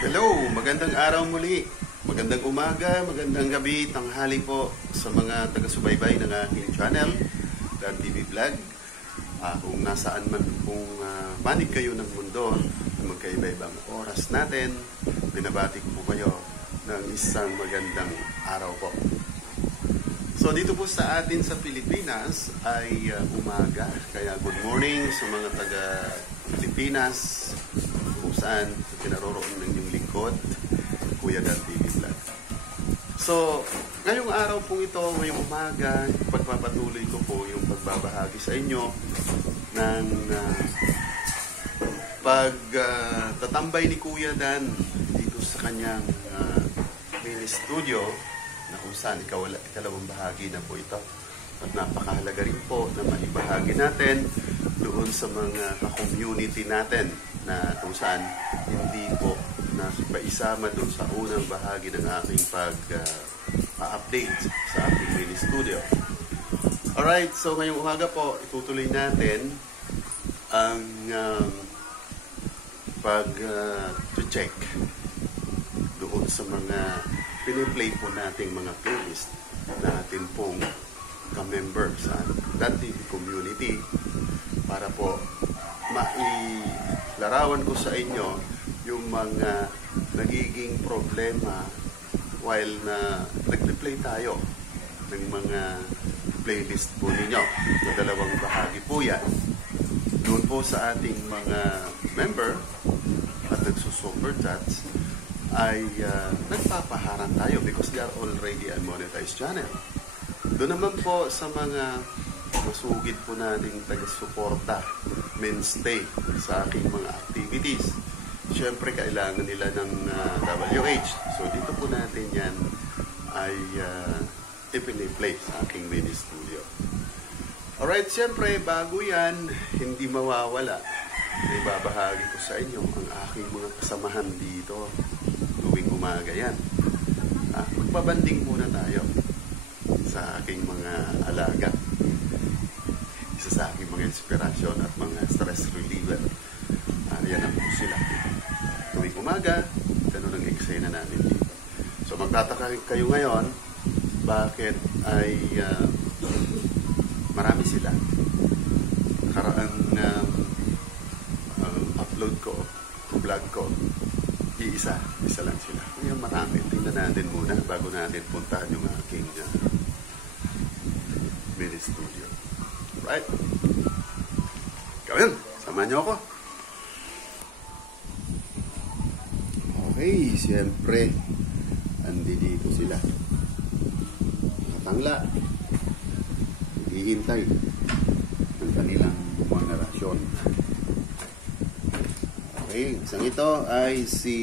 Hello, magandang araw muli. Magandang umaga, magandang gabi, tanghali po sa mga taga-subaybay ng aking channel, Dan TV Vlog. Kung nasaan man kung manig kayo ng mundo na magkaiba-ibang oras natin, binabati ko po kayo ng isang magandang araw po. So dito po sa atin sa Pilipinas ay umaga, kaya good morning sa mga taga-Pilipinas kung saan pinaroroon ng inyong lingkod, Kuya Dan TV Vlog. So, ngayong araw pong ito, ngayong umaga, pagpapatuloy ko po yung pagbabahagi sa inyo ng pagtatambay ni Kuya Dan dito sa kanyang mini studio na kung saan ikalawang bahagi na po ito. At napakahalaga rin po na maibahagi natin doon sa mga community natin na kung saan hindi po na isama doon sa unang bahagi ng aking pag-update sa aking mini studio. Alright, so ngayong umaga po, itutuloy natin ang pag-check doon sa mga piniplay po nating mga playlist na atin pong ka-member sa Dan TV community para po mailarawan ko sa inyo yung mga nagiging problema while na nag-replay tayo ng mga playlist po ninyo. Na dalawang bahagi po yan. Doon po sa ating mga member at nagsusuper chats ay nagpapaharang tayo because they are already a monetized channel. Doon naman po sa mga masugid po nating taga-suporta, mainstay sa aking mga activities. Siyempre, kailangan nila ng WH. So, dito po natin yan ay ipiniplay sa aking mini studio. Alright, siyempre, bago yan, hindi mawawala. Ibabahagi ko sa inyo ang aking mga kasamahan dito tuwing umaga yan. Magpabanding muna tayo sa aking mga alaga. Isa sa aking mga inspirasyon at mga stress reliever. Yan ang po sila. Tuwing umaga, ganun ang eksena namin dito. So magtataka kayo ngayon, bakit ay marami sila. Nakaraan upload ko, vlog ko, isa lang sila. Ngayon marami. Tingnan natin muna bago natin puntahan yung aking mini studio. Right? Gawin, samahan niyo ako. Okay, siyempre, andito sila. Nakatangla. Naghihintay ng kanilang mga rasyon. Okay, isang ito ay si...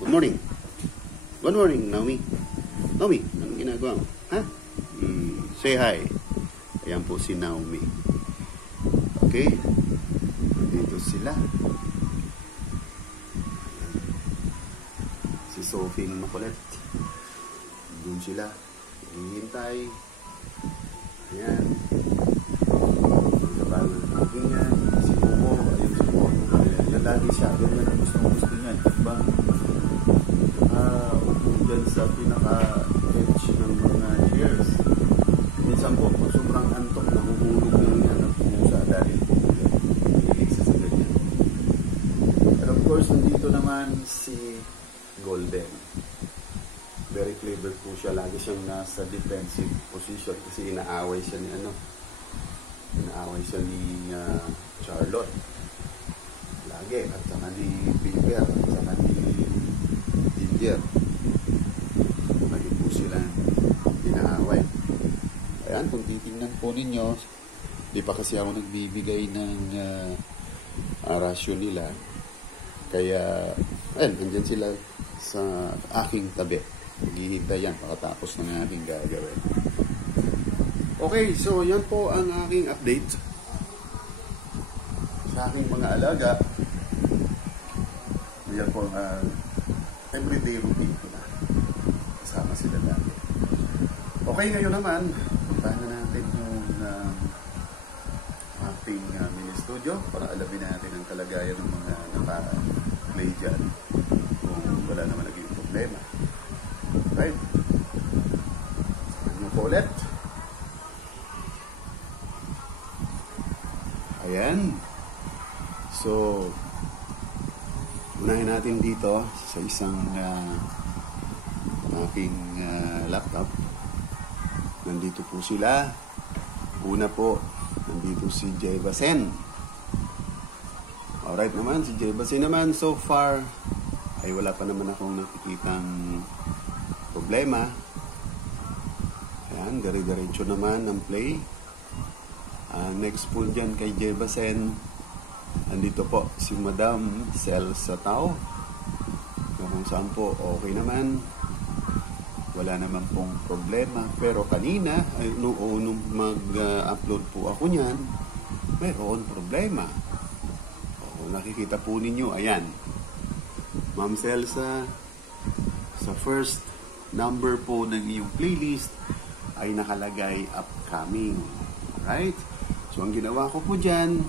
Good morning. Good morning, Naomi. Naomi, anong ginagawa mo? Ha? Say hi. Ayan po si Naomi. Okay. Dito sila. Si Sophie ng makulit. Doon sila. Hihintay. Ayan. Nagabangan ng aking yan. Si Momo. Ayun si Momo. Yan lagi siya. Yan ang gusto niyan. Diba? Dyan sa pinaka-edge ng mga chairs. Minsan po, sobrang antok, nahuhulog lang yan ang pusa dahil po iligsa sa ganyan. And of course, nandito naman si Golden. Very clever po siya. Lagi siyang nasa defensive position kasi inaaway siya ni Charlotte. Lagi. At saka ni Piper. At saka ni Ginger. Lagi po sila inaaway. Ayan, kung titingnan po ninyo, di pa kasi ako nagbibigay ng rasyon nila. Kaya, ayun, andyan sila sa aking tabi. Maghihintay yan pakatapos ng aking gagawin. Okay, so yan po ang aking update sa aking mga alaga. Yan po ang everyday routine ko na. Kasama sila lagi. Okay, ngayon naman, puntahan na natin yung ating mini studio para alamin natin ang kalagayan ng mga play dyan kung wala naman naging problema. Right? Ano po ulit? Ayan. So, unahin natin dito sa isang aking laptop. Nandito po sila. Una po, nandito si Jay Basen. Alright naman, si Jay Basen naman so far ay wala pa naman akong nakikitang problema. Ayan, dire-diretso naman ang play. Next po dyan kay Jay Basen, nandito po si Madam Cel Satao. Kung saan po okay naman, wala naman pong problema. Pero kanina, nung mag-upload po ako niyan, mayroon problema. Nakikita po ninyo, ayan. Ma'am Celsa, sa first number po ng iyong playlist ay nakalagay upcoming. Alright? So, ang ginawa ko po dyan,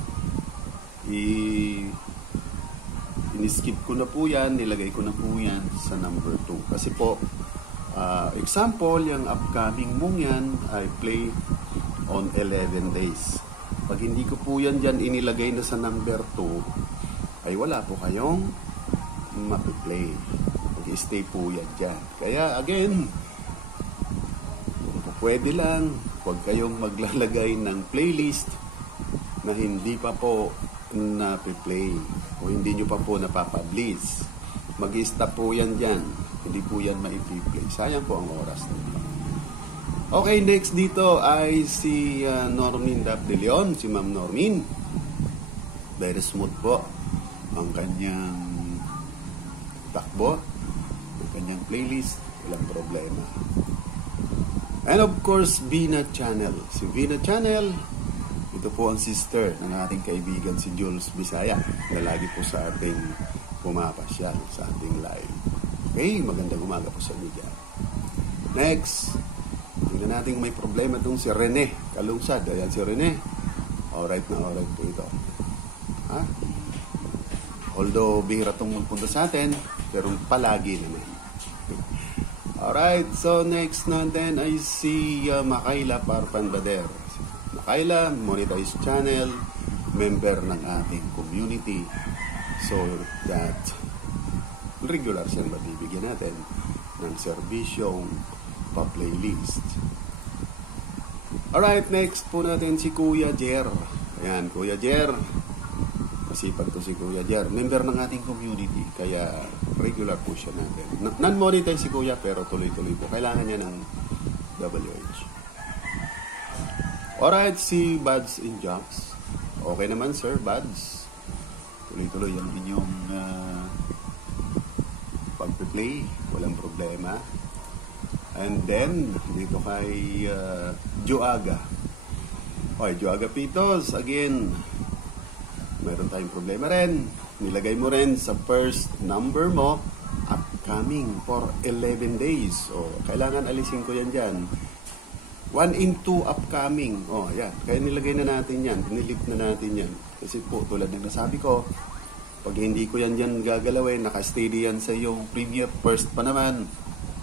in-skip ko na po yan, nilagay ko na po yan sa number 2. Kasi po, example, yung upcoming mong yan ay play on 11 days. Pag hindi ko po yan dyan inilagay na sa number 2, ay wala po kayong mapiplay. Mag-stay po yan dyan. Kaya again, pwede lang, huwag kayong maglalagay ng playlist na hindi pa po napiplay o hindi nyo pa po napapublish. Mag-stop po yan dyan. Hindi po yan maipiplay. Sayang po ang oras. Okay, next dito ay si Normin Dap de Leon, si Ma'am Normin. Very smooth po ang kanyang takbo, ang kanyang playlist, walang problema. And of course, Vina Channel. Si Vina Channel, ito po ang sister ng ating kaibigan si Jules Bisaya na lagi po sa ating pumapasyal sa ating live. Okay, magandang umaga po sa inyo dyan. Next, tingnan natin may problema itong si Rene Kalungsad. Ayan si Rene. Alright na alright po ito. Ha? Although bihira itong magpunta sa atin, pero palagi naman. Alright, so next natin ay si Makayla Parpanbader. Makayla, monetized channel, member ng ating community. So that regular siyang mabibigyan natin ng serbisyong pa-playlist. Alright, next po natin si Kuya Jer. Ayan, Kuya Jer. Masipag to si Kuya Jer. Member ng ating community. Kaya regular po siya natin. Non-monetize si Kuya pero tuloy-tuloy po. Kailangan niya ng WH. Alright, si Buds in Jocks. Okay naman sir, Buds. Tuloy-tuloy ang inyong pag-play. Walang problema. And then, dito kay Joaga. Okay, Joaga Pitos. Again, mayroon tayong problema rin. Nilagay mo rin sa first number mo, upcoming for 11 days. O, kailangan alisin ko yan dyan. 1 in 2 upcoming. O, yan. Kaya nilagay na natin yan. Nilip na natin yan. Kasi po, tulad ng nasabi ko, pag hindi ko yan dyan gagalawin, naka-steady yan sa yung premier first pa naman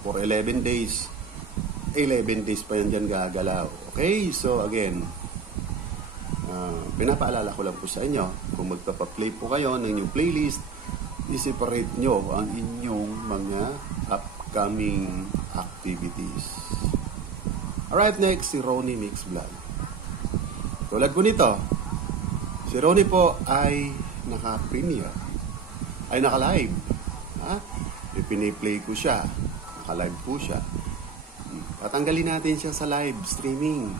for 11 days. 11 days pa yan dyan gagalaw. Okay? So, again, pinapaalala ko lang po sa inyo, kung magpapaplay po kayo ng inyong playlist, i-separate nyo ang inyong mga upcoming activities. Alright, next, si Ronnie Mix Vlog. Tulad po nito, si Ronnie po ay naka-premiere, ay naka-live. Ipiniplay ko siya, naka-live po siya. Patanggalin natin siya sa live streaming.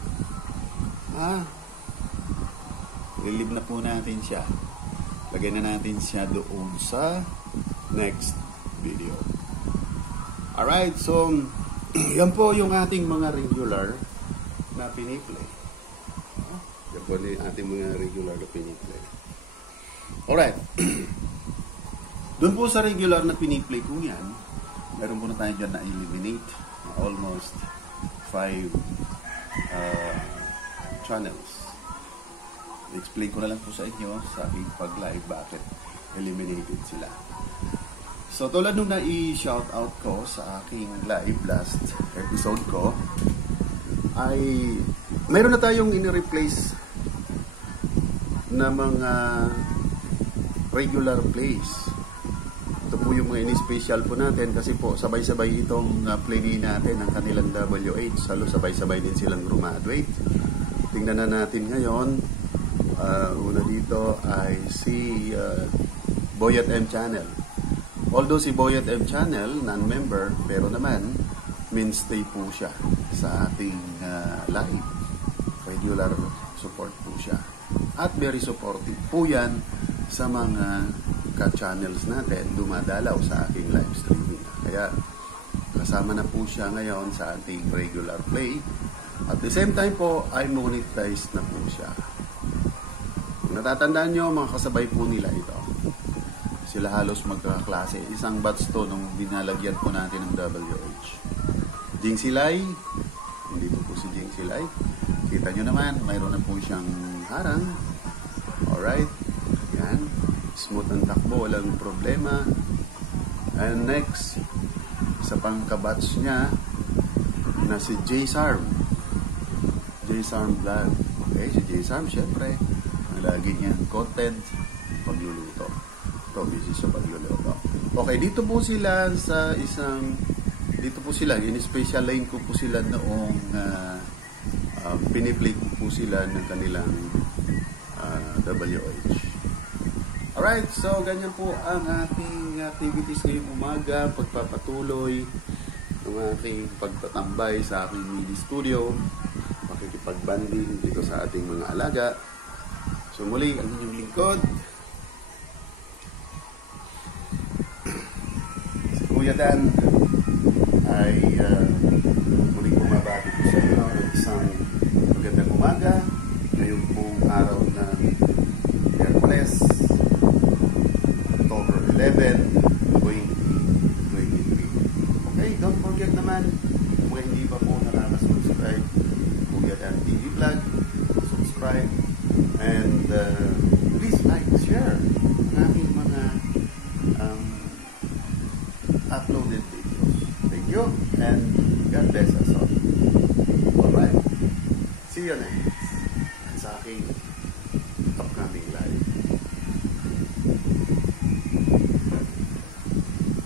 Relieve na po natin siya. Lagay na natin siya doon sa next video. Alright, so yan po yung ating mga regular na piniplay. Yan po yung ating mga regular na piniplay. Alright. Doon po sa regular na piniplay ko yan, meron po na tayo dyan na eliminate almost 5 channels. I-explain ko na lang po sa inyo sa aking pag-live bakit eliminated sila. So tulad nung na-i-shoutout ko sa aking live last episode ko, ay mayroon na tayong in-replace na mga regular plays. Ito po yung mga in-special po natin kasi po sabay-sabay itong play natin ng kanilang WH. Halo sabay-sabay din silang graduate. Tingnan na natin ngayon. Una dito ay si Boyet M Channel. Although si Boyet M Channel, non-member, pero naman, mainstay po siya sa ating live. Regular support po siya. At very supportive po yan sa mga ka-channels natin dumadalaw sa aking live streaming. Kaya kasama na po siya ngayon sa ating regular play. At the same time po, ay monetized na po siya. Kung natatandaan nyo, mga kasabay po nila ito. Sila halos magkaklase. Isang batch to nung dinalagyan po natin ng WH. Jing Silay. Hindi po si Jing Silay. Kita nyo naman, mayroon na po siyang harang. Alright. Yan. Smooth ang takbo. Walang problema. And next, sa pangkabatch niya, na si J Sarm. J Sarm Vlog. Okay, si J Sarm, syempre, ang lagi niyang content, pagluluto. Busy sa pagluluto. Okay, dito po sila sa dito po sila, in special line ko po sila noong piniplay ko po sila ng kanilang WH. Alright, so ganyan po ang ating activities ngayong umaga, pagpapatuloy ng aking pagtatambay sa aking mini studio, pakikipagbanding dito sa ating mga alaga. So muli, ang inyong lingkod, Kuya Dan, ay muling bumabati po sa inyo ng isang magandang umaga ngayong pong araw ng Miyerkules, October 11, 2023. Okay, don't forget naman, kung hindi pa po nakaka-subscribe, Kuya Dan TV Vlog, subscribe, and please like, share ang aking mga uploaded videos. Thank you, and God bless us all. Bye-bye. See you next sa aking upcoming live.